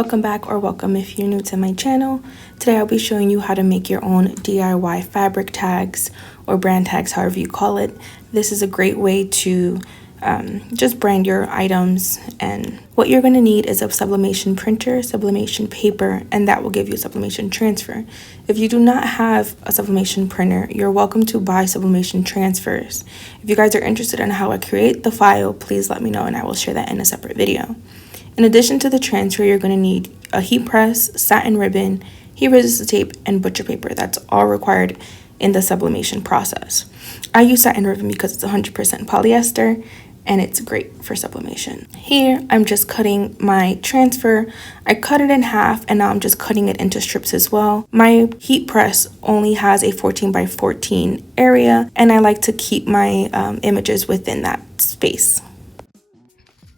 Welcome back, or welcome if you're new to my channel. Today I'll be showing you how to make your own DIY fabric tags or brand tags, however you call it. This is a great way to just brand your items, and what you're going to need is a sublimation printer, sublimation paper, and that will give you a sublimation transfer. If you do not have a sublimation printer, you're welcome to buy sublimation transfers. If you guys are interested in how I create the file, please let me know and I will share that in a separate video. In addition to the transfer, you're going to need a heat press, satin ribbon, heat resistant tape, and butcher paper. That's all required in the sublimation process. I use satin ribbon because it's 100% polyester and it's great for sublimation. Here, I'm just cutting my transfer. I cut it in half and now I'm just cutting it into strips as well. My heat press only has a 14 by 14 area, and I like to keep my images within that space.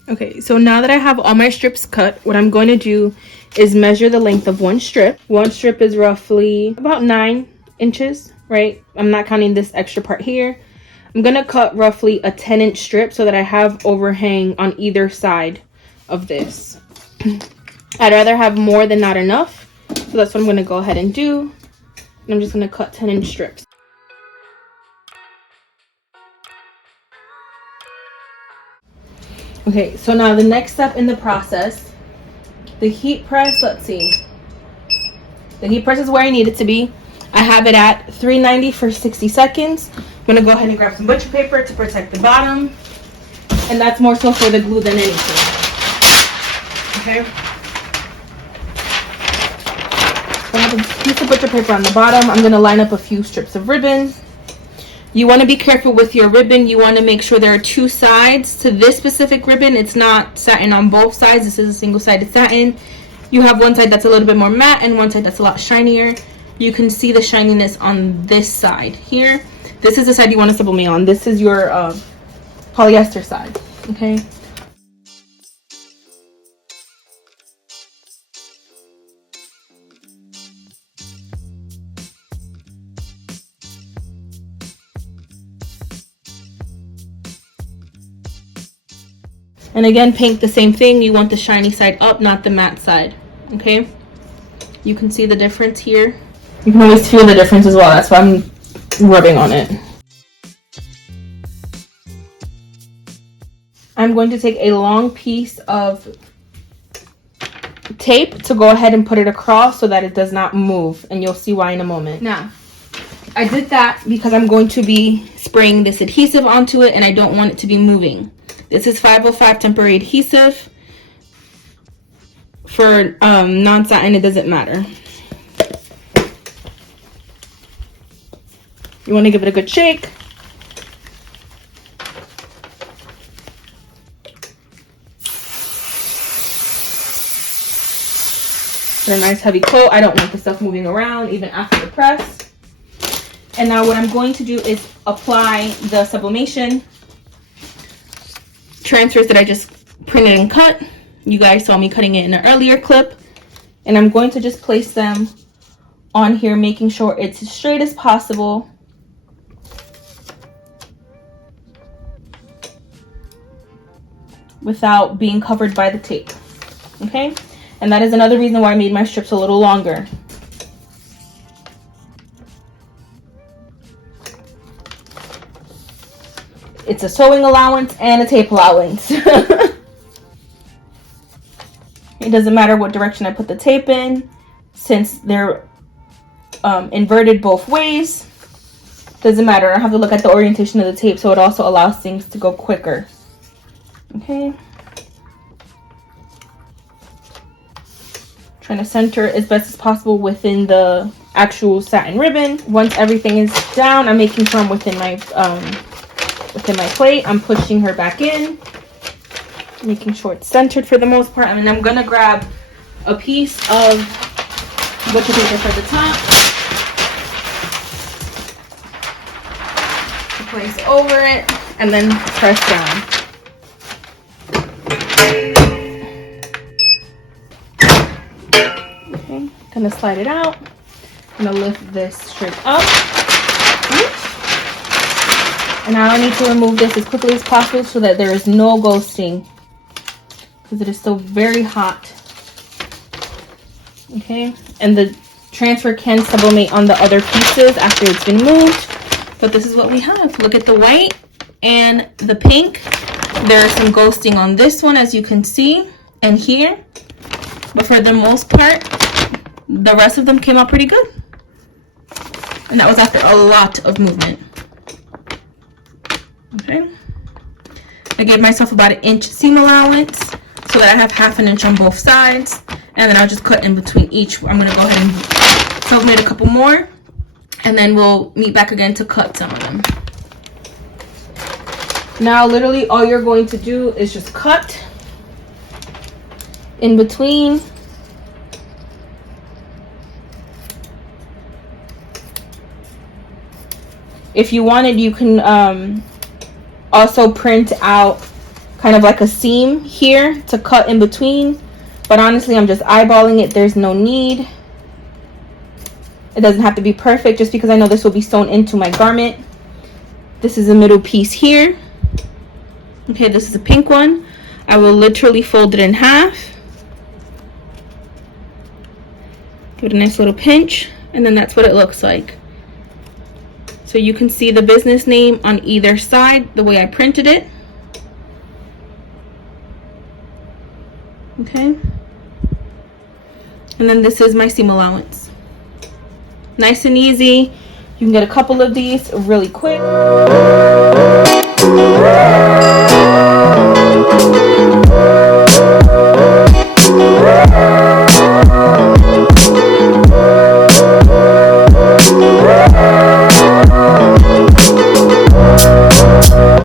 Okay, so now that I have all my strips cut, what I'm going to do is measure the length of one strip. One strip is roughly about 9 inches, right? I'm not counting this extra part here. I'm going to cut roughly a 10-inch strip so that I have overhang on either side of this. I'd rather have more than not enough, so that's what I'm going to go ahead and do. And I'm just going to cut 10-inch strips. Okay, so now the next step in the process, the heat press, let's see. The heat press is where I need it to be. I have it at 390 for 60 seconds. I'm going to go ahead and grab some butcher paper to protect the bottom. And that's more so for the glue than anything. Okay. So I have a piece of butcher paper on the bottom. I'm going to line up a few strips of ribbon. You want to be careful with your ribbon. You want to make sure there are 2 sides to this specific ribbon. It's not satin on both sides. This is a single-sided satin. You have one side that's a little bit more matte and one side that's a lot shinier. You can see the shininess on this side here. This is the side you want to sublimate on. This is your polyester side, okay? And again, paint the same thing. You want the shiny side up, not the matte side, okay? You can see the difference here. You can always feel the difference as well. That's why I'm rubbing on it. I'm going to take a long piece of tape to go ahead and put it across so that it does not move, and you'll see why in a moment. Now, I did that because I'm going to be spraying this adhesive onto it and I don't want it to be moving. This is 505 temporary adhesive. For non-satin, it doesn't matter. You want to give it a good shake. Put a nice heavy coat. I don't want the stuff moving around even after the press. And now what I'm going to do is apply the sublimation transfers that I just printed and cut. You guys saw me cutting it in an earlier clip. And I'm going to just place them on here, making sure it's as straight as possible. Without being covered by the tape, okay? And that is another reason why I made my strips a little longer. It's a sewing allowance and a tape allowance. It doesn't matter what direction I put the tape in, since they're inverted both ways. Doesn't matter. I have to look at the orientation of the tape, so it also allows things to go quicker. Okay. Trying to center as best as possible within the actual satin ribbon. Once everything is down, I'm making sure I'm within my plate. I'm pushing her back in, making sure it's centered for the most part. And then I'm gonna grab a piece of butcher paper for the top to place over it and then press down. Okay, gonna slide it out. I'm gonna lift this straight up. And now I need to remove this as quickly as possible so that there is no ghosting, because it is still very hot. Okay, and the transfer can sublimate on the other pieces after it's been moved, but this is what we have. Look at the white and the pink. There's some ghosting on this one, as you can see, and here, but for the most part, the rest of them came out pretty good, and that was after a lot of movement. Okay, I gave myself about 1 inch seam allowance so that I have 1/2 inch on both sides, and then I'll just cut in between each. I'm gonna go ahead and sublimate a couple more, and then we'll meet back again to cut some of them. Now literally all you're going to do is just cut in between. If you wanted, you can also print out kind of like a seam here to cut in between, but honestly I'm just eyeballing it. There's no need. It doesn't have to be perfect just because I know this will be sewn into my garment. This is the middle piece here. Okay, this is a pink one. I will literally fold it in half. Give it a nice little pinch, and then that's what it looks like. So you can see the business name on either side the way I printed it. Okay. And then this is my seam allowance. Nice and easy. You can get a couple of these really quick.